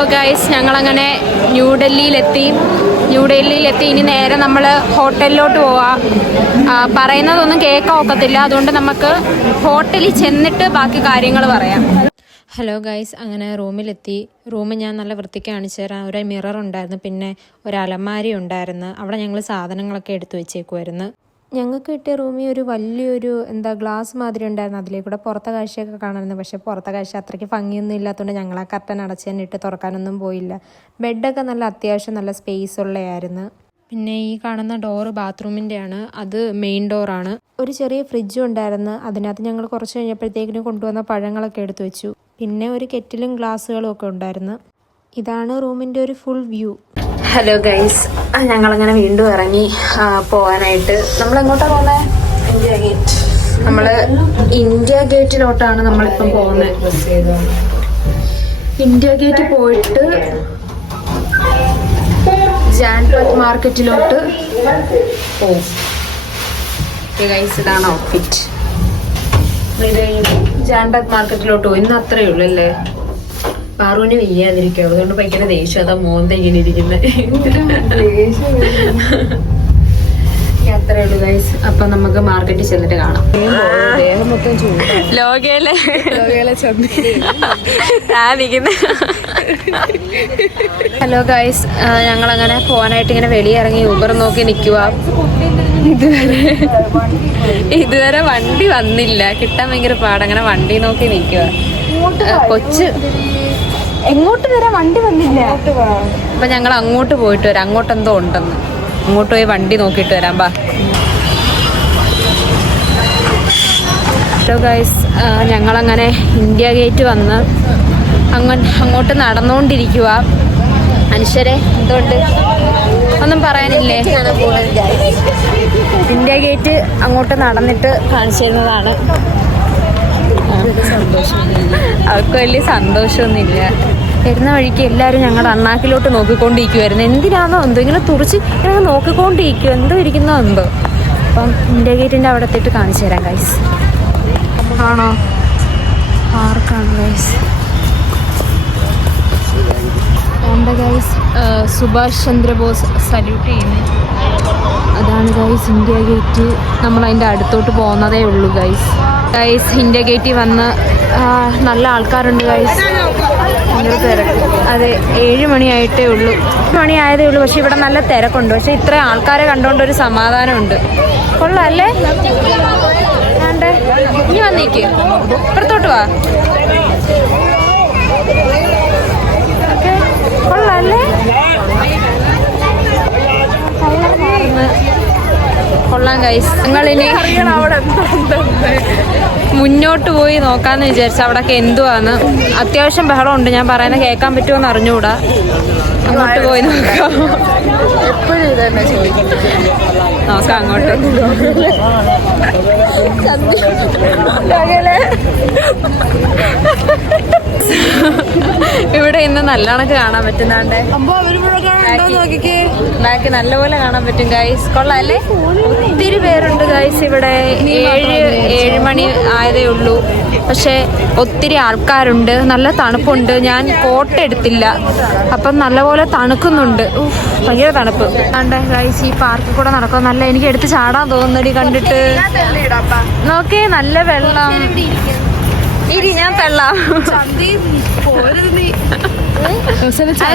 Hello guys, ഞങ്ങളങ്ങനെ ന്യൂഡൽഹിയിലെത്തി. ഇനി നേരെ നമ്മൾ ഹോട്ടലിലോട്ട് പോവാം. പറയുന്നതൊന്നും കേൾക്കാൻ ഒക്കത്തില്ല, അതുകൊണ്ട് നമുക്ക് ഹോട്ടലിൽ ചെന്നിട്ട് ബാക്കി കാര്യങ്ങൾ പറയാം. ഹലോ ഗൈസ്, അങ്ങനെ റൂമിലെത്തി. റൂം ഞാൻ നല്ല വൃത്തിക്ക് കാണിച്ചു തരാം. ഒരു മിറർ ഉണ്ടായിരുന്നു, പിന്നെ ഒരു അലമാരി ഉണ്ടായിരുന്നു. അവിടെ ഞങ്ങൾ സാധനങ്ങളൊക്കെ എടുത്തു വെച്ചേക്കുമായിരുന്നു. ഞങ്ങൾക്ക് കിട്ടിയ റൂമിൽ ഒരു വലിയൊരു ഗ്ലാസ് മാതിരി ഉണ്ടായിരുന്നു. അതിലേക്കൂടെ പുറത്തെ കാഴ്ചയൊക്കെ കാണാമായിരുന്നു. പക്ഷേ പുറത്തെ കാഴ്ച അത്രയ്ക്ക് ഭംഗിയൊന്നും ഇല്ലാത്തതുകൊണ്ട് ഞങ്ങൾ ആ കർട്ടൻ അടച്ച് തന്നെ ഇട്ട് തുറക്കാനൊന്നും പോയില്ല. ബെഡൊക്കെ നല്ല അത്യാവശ്യം നല്ല സ്പേസ് ഉള്ളതായിരുന്നു. പിന്നെ ഈ കാണുന്ന ഡോറ് ബാത്റൂമിൻ്റെയാണ്, അത് മെയിൻ ഡോറാണ്. ഒരു ചെറിയ ഫ്രിഡ്ജും ഉണ്ടായിരുന്നു. അതിനകത്ത് ഞങ്ങൾ കുറച്ച് കഴിഞ്ഞപ്പോഴത്തേക്കിനും കൊണ്ടുവന്ന പഴങ്ങളൊക്കെ എടുത്തു വെച്ചു. പിന്നെ ഒരു കെറ്റിലും ഗ്ലാസ്സുകളും ഒക്കെ ഉണ്ടായിരുന്നു. ഇതാണ് റൂമിൻ്റെ ഒരു ഫുൾ വ്യൂ. ഹലോ ഗൈസ്, ഞങ്ങളങ്ങനെ വീണ്ടും ഇറങ്ങി പോകാനായിട്ട്. നമ്മളെങ്ങോട്ടാണ് പോകുന്നത്? India gate. നമ്മൾ ഇന്ത്യ ഗേറ്റിലോട്ടാണ് നമ്മളിപ്പം പോകുന്നത്. ഇന്ത്യ ഗേറ്റ് പോയിട്ട് ജാൻപത് മാർക്കറ്റിലോട്ട് പോകും. ഗൈസ്, ഇതാണ് ഔട്ട്ഫിറ്റ്. ജാൻപത് മാർക്കറ്റിലോട്ട് പോകും. ഇന്ന് അത്രയേ ഉള്ളൂ അല്ലേ? പാറുവിന് വയ്യാതിരിക്കും, അതുകൊണ്ട് ഭയങ്കര ദേഷ്യം. അതാ മോന്ത ഇങ്ങനെ ഇരിക്കുന്നത്. അത്രേ ഉള്ളൂ ഗൈസ്. അപ്പൊ നമുക്ക് മാർക്കറ്റിൽ ചെന്നിട്ട് കാണാം. ലോകയിലെ ഹലോ ഗൈസ്, ഞങ്ങളങ്ങനെ പോകാനായിട്ട് ഇങ്ങനെ വെളിയിറങ്ങി ഊബർ നോക്കി നിൽക്കുക. ഇതുവരെ വണ്ടി വന്നില്ല, കിട്ടാൻ ഭയങ്കര പാട്. അങ്ങനെ വണ്ടി നോക്കി നിൽക്കുക. കൊച്ച് എങ്ങോട്ട് വരാൻ വണ്ടി വന്നില്ല. അപ്പൊ ഞങ്ങൾ അങ്ങോട്ട് പോയിട്ട് വരാം. അങ്ങോട്ട് എന്തോ ഉണ്ടെന്ന്, അങ്ങോട്ട് പോയി വണ്ടി നോക്കിയിട്ട് വരാം. ബാ. ഹലോ ഗൈസ്, ഞങ്ങളങ്ങനെ ഇന്ത്യ ഗേറ്റ് വന്ന് അങ്ങോട്ട് നടന്നുകൊണ്ടിരിക്കുക. മനുഷ്യരെ എന്തുകൊണ്ട് ഒന്നും പറയാനില്ലേ? ഇന്ത്യ ഗേറ്റ് അങ്ങോട്ട് നടന്നിട്ട് കാണിച്ചു തരുന്നതാണ്. അവർക്ക് വലിയ സന്തോഷമൊന്നുമില്ല. വരുന്ന വഴിക്ക് എല്ലാവരും ഞങ്ങളുടെ അണ്ണാക്കിലോട്ട് നോക്കിക്കൊണ്ടിരിക്കുമായിരുന്നു. എന്തിനാണോ എന്തോ ഇങ്ങനെ തുറച്ച് ഞങ്ങൾ നോക്കിക്കൊണ്ടിരിക്കും, എന്തോ ഇരിക്കുന്നോ എന്തോ. അപ്പം ഇന്ത്യ ഗേറ്റിൻ്റെ അവിടെ എത്തിയിട്ട് കാണിച്ചു തരാം ഗൈസ്. ആണോ? ആർക്കാണ് ഗൈസ്? എൻ്റെ ഗൈസ് സുഭാഷ് ചന്ദ്രബോസ് സല്യൂട്ട് ചെയ്യുന്നത്. അതാണ് ഗൈസ് ഇന്ത്യ ഗേറ്റ്. നമ്മൾ അതിൻ്റെ അടുത്തോട്ട് പോകുന്നതേ ഉള്ളൂ ഗൈസ്. ഇന്ത്യ ഗേറ്റിൽ വന്ന് നല്ല ആൾക്കാരുണ്ട് ഗൈസ്. ഭയങ്കര തിരക്ക്. അതെ, 7 മണിയായിട്ടേ ഉള്ളൂ. 7 മണിയായതേ ഉള്ളൂ. പക്ഷെ ഇവിടെ നല്ല തിരക്കുണ്ട്. പക്ഷെ ഇത്രയും ആൾക്കാരെ കണ്ടുകൊണ്ടൊരു സമാധാനമുണ്ട്. കൊള്ളാം അല്ലേ? വേണ്ടേ, ഇനി വന്നേക്ക്, ഇപ്പുറത്തോട്ട് വാ. ഓക്കെ, കൊള്ളാം അല്ലേ? കൊള്ളാം ഗൈസ്. ഞങ്ങളിനി മുന്നോട്ട് പോയി നോക്കാന്ന് വിചാരിച്ചു. അവിടെയൊക്കെ എന്തുവാന്ന്. അത്യാവശ്യം ബഹളമുണ്ട്. ഞാൻ പറയുന്നത് കേൾക്കാൻ പറ്റുമോന്ന് അറിഞ്ഞുകൂടാ. അങ്ങോട്ട് പോയി നോക്കാം. നോക്കാം അങ്ങോട്ട്. ഇവിടെ ഇന്ന് നല്ലവണ്ണക്ക് കാണാൻ പറ്റുന്നാണ്ട്. ബാക്കി നല്ലപോലെ കാണാൻ പറ്റും ഗൈസ്. കൊള്ളാം അല്ലേ? ഒത്തിരി പേരുണ്ട് ഗൈസ് ഇവിടെ. 7 മണി ആയതേ ഉള്ളൂ. പക്ഷെ ഒത്തിരി ആൾക്കാരുണ്ട്. നല്ല തണുപ്പുണ്ട്. ഞാൻ കോട്ട് എടുത്തില്ല, അപ്പം നല്ലപോലെ തണുക്കുന്നുണ്ട്. ഭയങ്കര തണുപ്പ്. ആണ്ട് ഗൈസ്, ഈ പാർക്കിൽ കൂടെ നടക്കാൻ നല്ല എനിക്ക് എടുത്ത് ചാടാൻ തോന്നുന്നടി കണ്ടിട്ട്. നോക്കേ, നല്ല വെള്ളം. ഇരി, ഞാൻ തള്ളാം.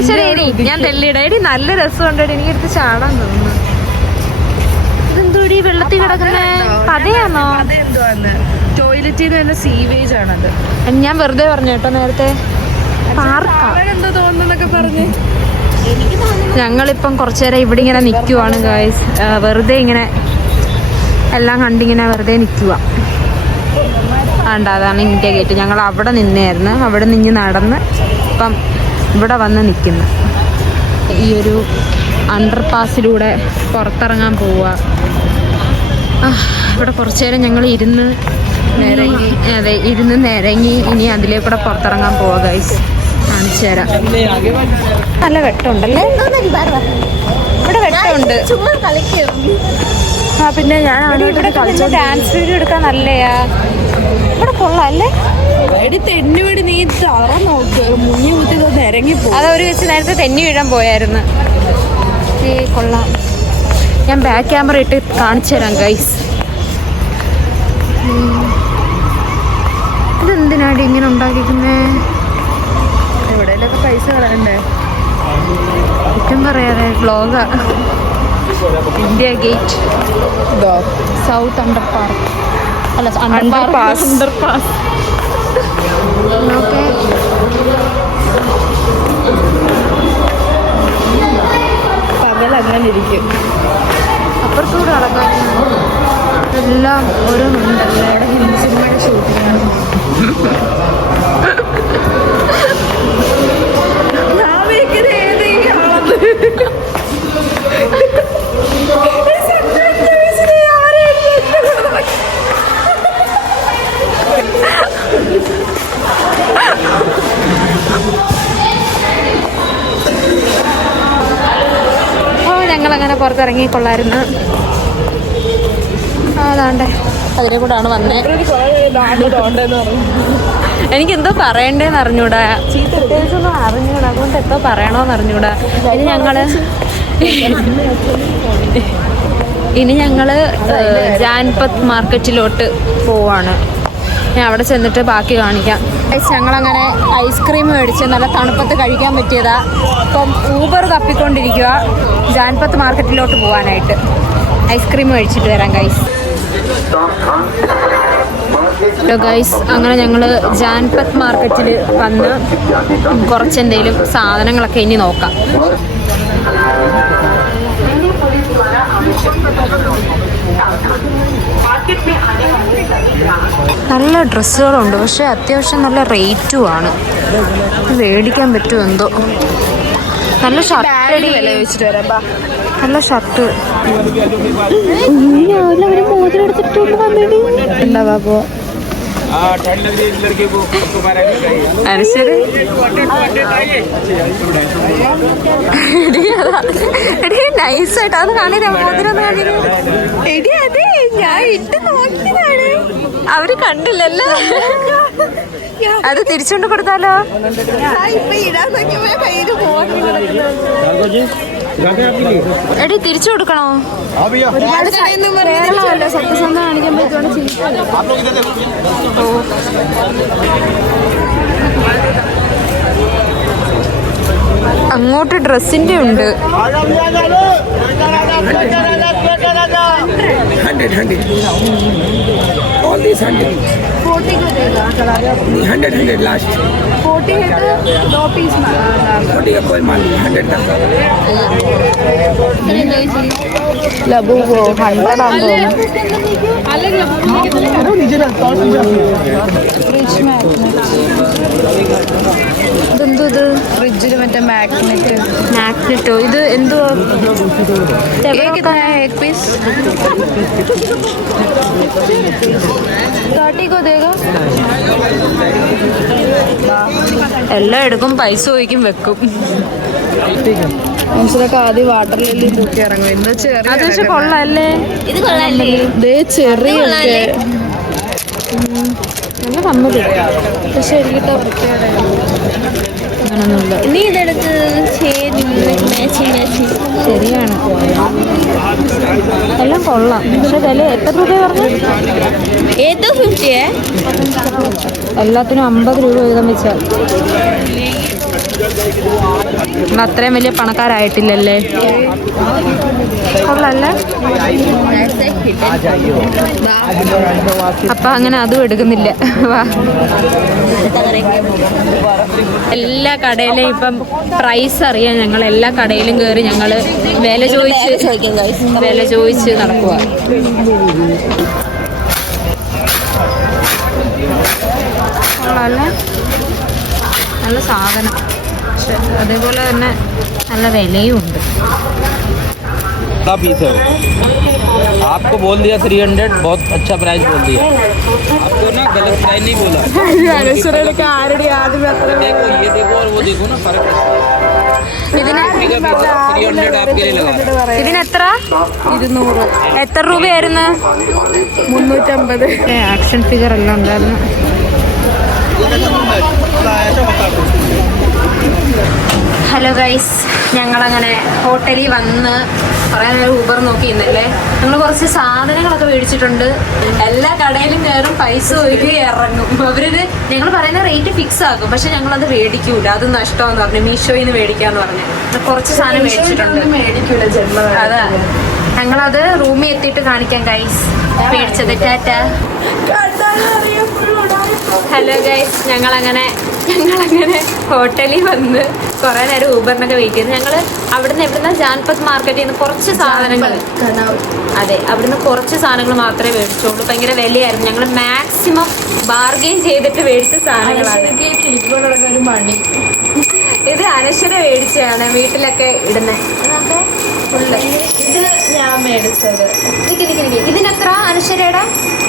ശരി, ഞാൻ തെള്ളിയിടാം. എടി നല്ല രസമുണ്ട്. എനിക്ക് എടുത്ത് ചാടാൻ തോന്നുന്നു. ഇതെന്തോടി വെള്ളത്തിൽ കിടക്കുന്ന പതയാണോ? ടോയ്ലറ്റിൽ നിന്ന് സീവേജ് ആണത്. ഞാൻ വെറുതെ പറഞ്ഞു കേട്ടോ നേരത്തെ. എന്തോ തോന്നുന്നൊക്കെ പറഞ്ഞ് ഞങ്ങളിപ്പം കുറച്ചു നേരം ഇവിടെ ഇങ്ങനെ നിൽക്കുവാണ് ഗൈസ്. വെറുതെ ഇങ്ങനെ എല്ലാം കണ്ടിങ്ങനെ വെറുതെ നിൽക്കുക. അതാണ് ഇന്ത്യ ഗേറ്റ്. ഞങ്ങൾ അവിടെ നിന്നായിരുന്നു. അവിടെ നിന്ന് നടന്ന് ഇപ്പം ഇവിടെ വന്ന് നിൽക്കുന്നു. ഈ ഒരു അണ്ടർ പാസിലൂടെ പുറത്തിറങ്ങാൻ പോവുക. ഇവിടെ കുറച്ചു നേരം ഞങ്ങൾ ഇരുന്ന് നിരങ്ങി ഇനി അതിലേക്കൂടെ പുറത്തിറങ്ങാൻ പോവുക ഗൈസ്. കാണിച്ചു തരാം. നല്ല വെട്ടമുണ്ടല്ലേ? ഇവിടെ വെട്ടമുണ്ട്. പിന്നെ ഞാൻ ഇവിടെ ഡാൻസ് വീഡിയോ എടുക്കാൻ നല്ലയാ. ഇവിടെ കൊള്ളാം അല്ലേ? എടി തെന്നുവിടി നീ തറ നോക്ക് മുങ്ങി കുത്തി ഇറങ്ങിപ്പോ. അത് ഒരു വെച്ച് നേരത്തെ തെന്നി വീഴാൻ പോയായിരുന്നു. കൊള്ളാം. ഞാൻ ബാക്ക് ക്യാമറ ഇട്ട് കാണിച്ചു തരാം ഗൈസ്. ഇതെന്തിനാടി ഇങ്ങനെ ഉണ്ടാക്കിക്കുന്നേ? എവിടെയൊക്കെ പൈസ കളയണ്ടേ? കുറ്റം പറയാതെ വ്ളോഗാ. India gate, south under park, അല്ല അണ്ടർപാസ്. പകലങ്ങനെ ഇരിക്കും. അപ്പുറത്തൂടെ നടക്കാൻ എല്ലാം ഓരോന്നുണ്ടല്ലോ. അവിടെ ഹിന്ദി സിനിമയുടെ ഷൂട്ടിങ്ങാണ്. ഞങ്ങളങ്ങനെ പുറത്തിറങ്ങിക്കൊള്ളായിരുന്നു. അതാണ്ടേ അതിലെ കൂടാണ് വന്നേ. എനിക്കെന്തോ പറയണ്ടേന്ന് അറിഞ്ഞൂടാ, പ്രത്യേകിച്ചൊന്നും അറിഞ്ഞൂടാ. അതുകൊണ്ട് എന്തോ പറയണോന്ന് അറിഞ്ഞൂടാ. ഇനി ഞങ്ങള് ജാൻപത് മാർക്കറ്റിലോട്ട് പോവാണ്. ഞാൻ അവിടെ ചെന്നിട്ട് ബാക്കി കാണിക്കാം. ഞങ്ങളങ്ങനെ ഐസ്ക്രീം മേടിച്ച് നല്ല തണുപ്പത്ത് കഴിക്കാൻ പറ്റിയതാ. ഇപ്പം ഊബർ തപ്പിക്കൊണ്ടിരിക്കുക ജാൻപത് മാർക്കറ്റിലോട്ട് പോകാനായിട്ട്. ഐസ്ക്രീം കഴിച്ചിട്ട് വരാം ഗൈസ്. ഹലോ ഗൈസ്, അങ്ങനെ ഞങ്ങൾ ജാൻപത് മാർക്കറ്റിൽ വന്ന് കുറച്ചെന്തെങ്കിലും സാധനങ്ങളൊക്കെ ഇനി നോക്കാം. നല്ല ഡ്രസ്സുകളുണ്ട്, പക്ഷെ അത്യാവശ്യം നല്ല റേറ്റുമാണ്. മേടിക്കാൻ പറ്റുമോ എന്തോ. നല്ല ഷർട്ട്, നല്ല ഷർട്ട്. അവര് മോതിരെടുത്തിട്ട് വന്നിട്ട് ഉണ്ടാവാ പോ. നൈസായിട്ട് അത് കാണില്ല. മോതിരം എടി അതെ ഞാൻ ഇട്ട് നോക്കിയതാണ്, അവര് കണ്ടില്ലല്ലോ. അത് തിരിച്ചുകൊണ്ട് കൊടുത്താലോ? എടി തിരിച്ചു കൊടുക്കണോ? ഒരുപാട് കേരളമല്ലേ സത്യസന്ധത കാണിക്കാൻ പറ്റുവാണ്. അങ്ങോട്ട് ഡ്രസ്സിന്റെ ഉണ്ട്. 100 all these 100 40 को देगा 100 लास्ट 40 है तो 2 पीस 40 का कोई माल नहीं 100 का लबू वो 100 आंदो ഫ്രിഡ്ജ് ഇതെന്തോ ഫ്രിഡ്ജിൽ മറ്റേ മാഗ്നറ്റോ ഇത് എന്തോ एक पीस 30 को देगा. എല്ലാം എടുക്കും, പൈസ ചോദിക്കും, വെക്കും. മനസ്സിലൊക്കെ ആദ്യം വാട്ടർ ലില്ലി തൂക്കി ഇറങ്ങും. എന്താ ചെറിയ അത് പക്ഷെ കൊള്ളാല്ലേ? ഇത് കൊള്ളാല്ലേ? ചെറിയൊക്കെ നല്ല കമ്മല്. പക്ഷെ എനിക്കിട്ട വൃത്തിയുടെ അങ്ങനൊന്നുമില്ല. നീ ഇതെടുത്ത് ശരിയാണ്, എല്ലാം കൊള്ളാം. പക്ഷെ വില എത്ര രൂപ പറഞ്ഞു? ഏതോ 50 എല്ലാത്തിനും 50 രൂപ വീതം വെച്ചാൽ. അത്രയും വലിയ പണക്കാരായിട്ടില്ലല്ലേ? കൊള്ളാല്ലേ? അപ്പൊ അങ്ങനെ അതും എടുക്കുന്നില്ല. എല്ലാ കടയിലും ഇപ്പം പ്രൈസ് അറിയാൻ ഞങ്ങൾ എല്ലാ കടയിലും കയറി ഞങ്ങള് വില ചോദിച്ച് നടക്കുക. നല്ല സാധനം, പക്ഷെ അതേപോലെ തന്നെ നല്ല വിലയും ഉണ്ട്. पीस है आपको बोल दिया 300 बहुत अच्छा प्राइस बोल दिया आपको ना गलत प्राइस नहीं बोला देखो ये देखो और वो देखो ना फर्क 300 आपके लिए लगा ഇതിനെത്ര? 200 എത്ര രൂപയായിരുന്നു? 350. ആക്ഷൻ ഫിഗർ എല്ലാം ഉണ്ടായിരുന്നു. ഹലോ ഗൈസ്, ഞങ്ങളങ്ങനെ ഹോട്ടലിൽ വന്ന് കുറേ നേരം ഊബർ നോക്കി ഇന്നല്ലേ. ഞങ്ങൾ കുറച്ച് സാധനങ്ങളൊക്കെ മേടിച്ചിട്ടുണ്ട്. എല്ലാ കടയിലും കയറും, പൈസ ഒഴുകി ഇറങ്ങും. അവരത് ഞങ്ങൾ പറയുന്ന റേറ്റ് ഫിക്സ് ആക്കും, പക്ഷെ ഞങ്ങളത് മേടിക്കൂല. അത് നഷ്ടമെന്ന് പറഞ്ഞു. മീഷോയിൽ നിന്ന് മേടിക്കാന്ന് പറഞ്ഞു. കുറച്ച് സാധനം മേടിച്ചിട്ടുണ്ട്. അതാ ഞങ്ങളത് റൂമിൽ എത്തിയിട്ട് കാണിക്കാം ഗൈസ് മേടിച്ചത്. ടാറ്റ. ഹലോ ഗൈസ്, ഞങ്ങളങ്ങനെ ഹോട്ടലിൽ വന്ന് കുറേ നേരം ഊബറിനൊക്കെ വെയിറ്റ് ചെയ്തു. ഞങ്ങൾ എവിടുന്ന ജാൻപത് മാർക്കറ്റിൽ നിന്ന് കുറച്ച് സാധനങ്ങൾ, അതെ, അവിടുന്ന് കുറച്ച് സാധനങ്ങൾ മാത്രമേ മേടിച്ചോളൂ. ഭയങ്കര വിലയായിരുന്നു. ഞങ്ങൾ മാക്സിമം ബാർഗെയിൻ ചെയ്തിട്ട് മേടിച്ച സാധനങ്ങളാണ്. ഇത് അനശ്വര മേടിച്ചതാണ്, വീട്ടിലൊക്കെ ഇടുന്നത്. ഇത് ഞാൻ മേടിച്ചത് ഇതിനെത്ര അനശ്വരയുടെ?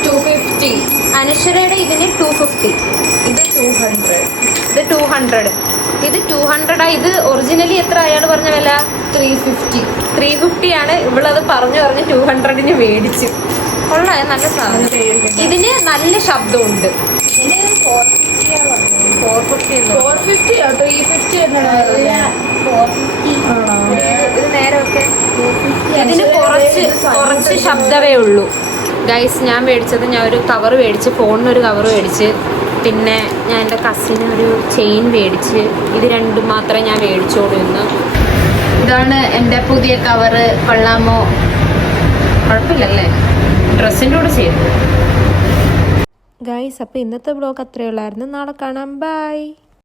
250. അനശ്വരയുടെ ഇതിന് 250. ഇത് 200. ഇത് 200. ഇത് 200. ഇത് ഒറിജിനലി എത്ര അയാൾ പറഞ്ഞ വില? 350. 350 ആണ്. ഇവളത് പറഞ്ഞു 200-ന് മേടിച്ചു. കൊള്ളാം, നല്ല സാധനം. ഇതിന് നല്ല ശബ്ദമുണ്ട്. 450 ഇത് നേരമൊക്കെ ഇതിന് കുറച്ച് ശബ്ദമേ ഉള്ളൂ. ഗൈസ്, ഞാൻ മേടിച്ചത്, ഞാൻ ഒരു കവർ മേടിച്ച്, ഫോണിനൊരു കവർ മേടിച്ച്, പിന്നെ ഞാൻ എൻ്റെ കസിന് ഒരു ചെയിൻ മേടിച്ച്. ഇത് രണ്ടും മാത്രമേ ഞാൻ മേടിച്ചോളൂ ഇന്ന്. ഇതാണ് എൻ്റെ പുതിയ കവറ്. കൊള്ളാമോ? കുഴപ്പമില്ലല്ലേ? ഡ്രസ്സിൻ്റെ കൂടെ ചെയ്തു. ഗൈസ്, അപ്പോൾ ഇന്നത്തെ വ്ളോഗ് അത്രയേ ഉള്ളായിരുന്നു. നാളെ കാണാം. ബൈ.